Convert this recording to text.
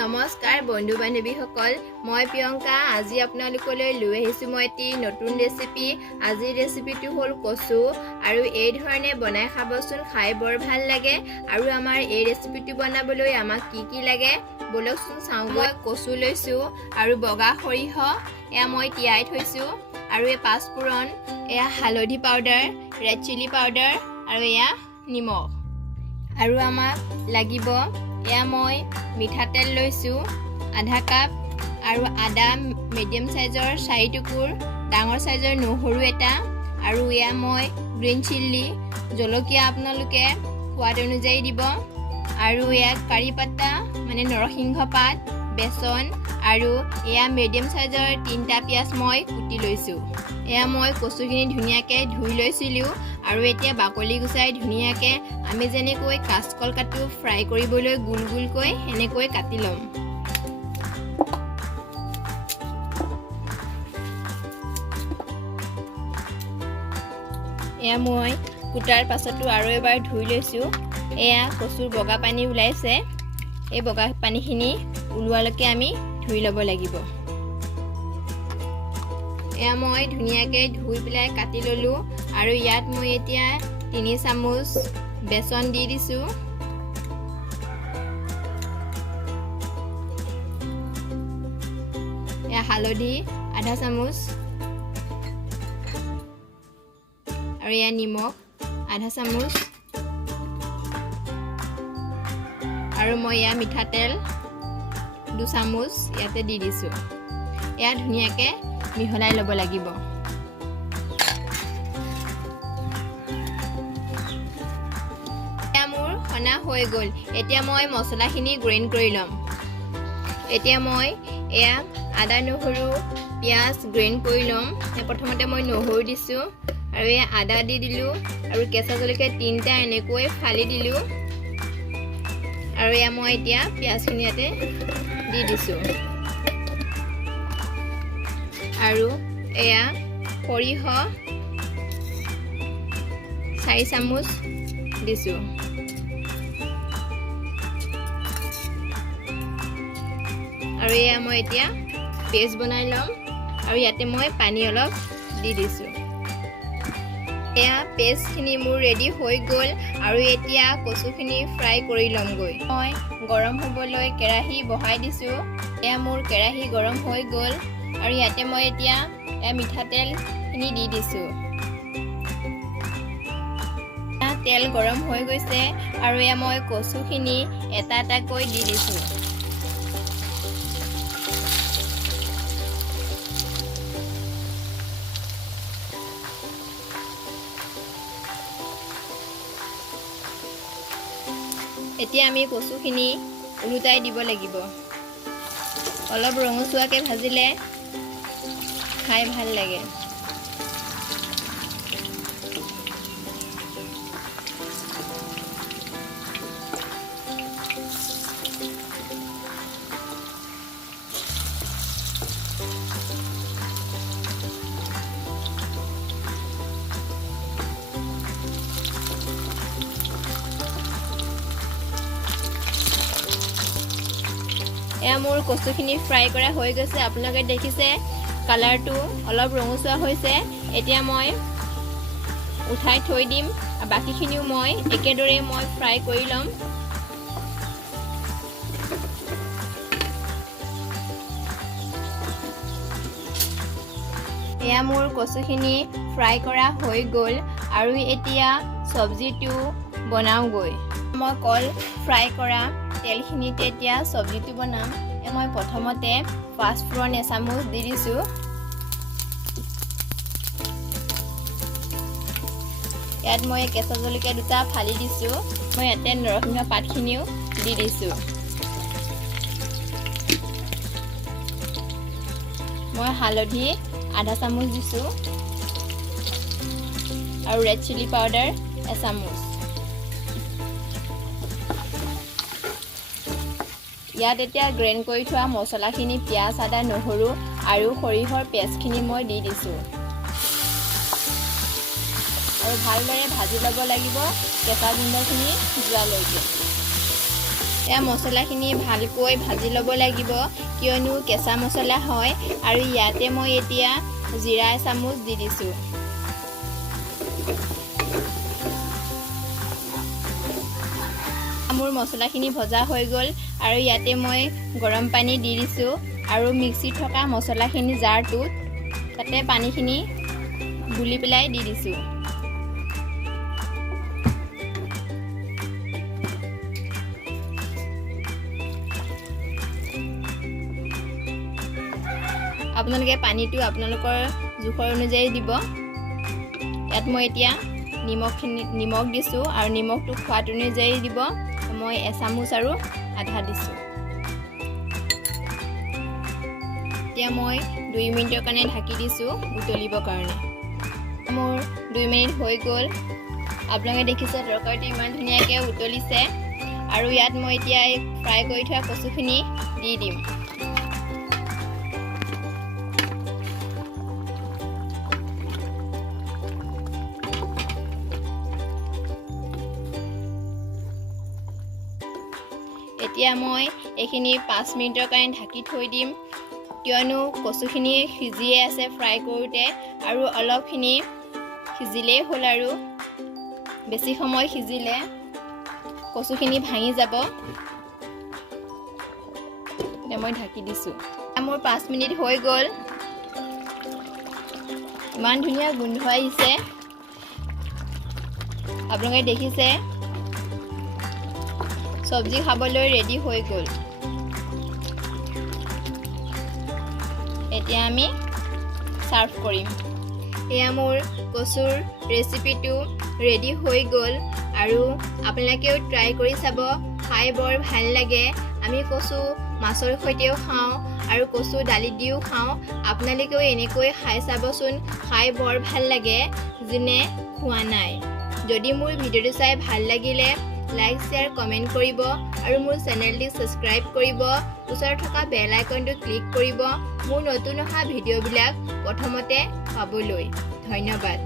নমস্কাৰ বন্ধু বান্ধৱীসকল, মই প্ৰিয়ংকা। আজি আপোনালোকলৈ লৈ আহিছোঁ মই এটি নতুন ৰেচিপি। আজিৰ ৰেচিপিটো হ'ল কচু, আৰু এই ধৰণে বনাই খাবচোন, খাই বৰ ভাল লাগে। আৰু আমাৰ এই ৰেচিপিটো বনাবলৈ আমাক কি লাগে বলকচোন চাওঁগৈ। কচু লৈছোঁ আৰু বগা সৰিয়হ এয়া মই তিয়াই থৈছোঁ, আৰু এই পাঁচফোৰণ, এয়া হালধি পাউডাৰ, ৰেড চিলি পাউডাৰ, আৰু এয়া নিমখ। আৰু আমাক লাগিব এয়া মই মিঠাতেল লৈছোঁ আধা কাপ, আৰু আদা মিডিয়াম সাইজৰ 4 টুকুৰ, ডাঙৰ সাইজৰ নহৰু এটা, আৰু এয়া মই গ্ৰীণ চিলি, জলকীয়া আপোনালোকে সোৱাদ অনুযায়ী দিব, আৰু এয়া কাৰি পাতা মানে নৰসিংহ পাত, বেচন, আৰু এয়া মিডিয়াম সাইজৰ 3টা পিঁয়াজ মই কুটি লৈছোঁ। এয়া মই কচুখিনি ধুনীয়াকৈ ধুই লৈছিলোঁ, আৰু এতিয়া বাকলি গুচাই ধুনীয়াকৈ আমি যেনেকৈ কাঁচকল কাটো ফ্ৰাই কৰিবলৈ গোল গোলকৈ সেনেকৈ কাটি ল'ম। এয়া মই কুটাৰ পাছতো আৰু এবাৰ ধুই লৈছোঁ। এয়া কচুৰ বগা পানী ওলাইছে, এই বগা পানীখিনি ওলোৱালৈকে আমি ধুই ল'ব লাগিব। এয়া মই ধুনীয়াকৈ ধুই পেলাই কাটি ল'লোঁ, আৰু ইয়াত মই এতিয়া 3 চামুচ বেচন দি দিছোঁ। এয়া হালধি আধা চামুচ, আৰু এয়া নিমখ আধা চামুচ, আৰু মই এয়া মিঠাতেল 2 চামুচ ইয়াতে দি দিছোঁ। এয়া ধুনীয়াকৈ মিহলাই ল'ব লাগিব। মোৰ সনা হৈ গ'ল। এতিয়া মই মছলাখিনি গ্ৰাইণ্ড কৰি ল'ম। এতিয়া মই এয়া আদা নহৰু পিঁয়াজ গ্ৰাইণ্ড কৰি ল'ম। প্ৰথমতে মই নহৰু দিছোঁ, আৰু এয়া আদা দি দিলোঁ, আৰু কেঁচা জলকীয়া 3টা এনেকৈ ফালি দিলোঁ, আৰু এয়া মই এতিয়া পিঁয়াজখিনি ইয়াতে দি দিছোঁ, আৰু এয়া সৰিয়হ 4 চামুচ দিছোঁ, আৰু এয়া মই এতিয়া পেষ্ট বনাই ল'ম, আৰু ইয়াতে মই পানী অলপ দি দিছোঁ। এয়া পেষ্টখিনি মোৰ ৰেডি হৈ গ'ল, আৰু এতিয়া কচুখিনি ফ্ৰাই কৰি ল'মগৈ। মই গৰম হ'বলৈ কেৰাহী বহাই দিছোঁ। এয়া মোৰ কেৰাহী গৰম হৈ গ'ল, আৰু ইয়াতে মই এতিয়া মিঠাতেলখিনি দি দিছোঁ। তেল গৰম হৈ গৈছে, আৰু এয়া মই কচুখিনি এটা এটাকৈ দি দিছোঁ। এতিয়া আমি কচুখিনি ওলোটাই দিব লাগিব। অলপ ৰঙচুৱাকৈ ভাজিলে খাই ভাল লাগে। এয়া মোৰ কচুখিনি ফ্ৰাই কৰা হৈ গৈছে। আপোনালোকে দেখিছে কালাৰটো অলপ ৰঙচুৱা হৈছে। এতিয়া মই উঠাই থৈ দিম, আৰু বাকীখিনিও মই একেদৰে মই ফ্ৰাই কৰি ল'ম। এয়া মোৰ কচুখিনি ফ্ৰাই কৰা হৈ গ'ল, আৰু এতিয়া চব্জিটো বনাওঁগৈ। মই কল ফ্ৰাই কৰা তেলখিনিতে এতিয়া চব্জিটো বনাম। মই প্ৰথমতে পাঁচফোৰণ এচামুচ দি দিছোঁ। ইয়াত মই কেঁচা জলকীয়া 2টা ফালি দিছোঁ। মই ইয়াতে নৰসিংহ পাতখিনিও দি দিছোঁ। মই হালধি আধা চামুচ দিছোঁ, আৰু ৰেড চিলি পাউডাৰ এচামুচ। ইয়াত এতিয়া গ্ৰাইণ্ড কৰি থোৱা মছলাখিনি পিঁয়াজ, আদা, নহৰু আৰু সৰিয়হৰ পেষ্টখিনি মই দি দিছোঁ, আৰু ভালদৰে ভাজি ল'ব লাগিব কেঁচা গোন্ধখিনি যোৱালৈকে। এয়া মছলাখিনি ভালকৈ ভাজি ল'ব লাগিব কিয়নো কেঁচা মছলা হয় আৰু ইয়াতে মই এতিয়া জিৰা এচামুচ দি দিছোঁ। মোৰ মছলাখিনি ভজা হৈ গ'ল আৰু ইয়াতে মই গৰম পানী দি দিছোঁ আৰু মিক্সিত থকা মছলাখিনি জাৰটোত তাতে পানীখিনি গুলি পেলাই দি দিছোঁ। আপোনালোকে পানীটো আপোনালোকৰ জোখৰ অনুযায়ী দিব। ইয়াত মই এতিয়া নিমখ দিছোঁ আৰু নিমখটো সোৱাদ অনুযায়ী দিব। মই এচামুচ আৰু আধা দিছোঁ। এতিয়া মই 2 মিনিটৰ কাৰণে ঢাকি দিছোঁ উতলিবৰ কাৰণে। মোৰ 2 মিনিট হৈ গ'ল। আপোনালোকে দেখিছে তৰকাৰীটো ইমান ধুনীয়াকৈ উতলিছে আৰু ইয়াত মই এতিয়া এই ফ্ৰাই কৰি থোৱা কচুখিনি দি দিম। এতিয়া মই এইখিনি 5 মিনিটৰ কাৰণে ঢাকি থৈ দিম কিয়নো কচুখিনি সিজিয়ে আছে ফ্ৰাই কৰোঁতে আৰু অলপখিনি সিজিলেই হ'ল আৰু বেছি সময় সিজিলে কচুখিনি ভাঙি যাব। এতিয়া মই ঢাকি দিছোঁ। মোৰ 5 মিনিট হৈ গ'ল। ইমান ধুনীয়া গোন্ধ আহিছে আপোনালোকে দেখিছে। চব্জি খাবলৈ ৰেডি হৈ গ'ল। এতিয়া আমি সাৰ্ভ কৰিম। এয়া মোৰ কচুৰ ৰেচিপিটো ৰেডি হৈ গ'ল আৰু আপোনালোকেও ট্ৰাই কৰি চাব, খাই বৰ ভাল লাগে। আমি কচু মাছৰ সৈতেও খাওঁ আৰু কচু দালি দিও খাওঁ। আপোনালোকেও এনেকৈ খাই চাবচোন, খাই বৰ ভাল লাগে যোনে খোৱা নাই। যদি মোৰ ভিডিঅ'টো চাই ভাল লাগিলে লাইক শ্বেয়াৰ কমেণ্ট কৰিব আৰু মোৰ চেনেলটি ছাবস্ক্ৰাইব কৰিব। ওচৰত থকা বেল আইকনটো ক্লিক কৰিব মোৰ নতুন অহা ভিডিঅ'বিলাক প্ৰথমতে পাবলৈ। ধন্যবাদ।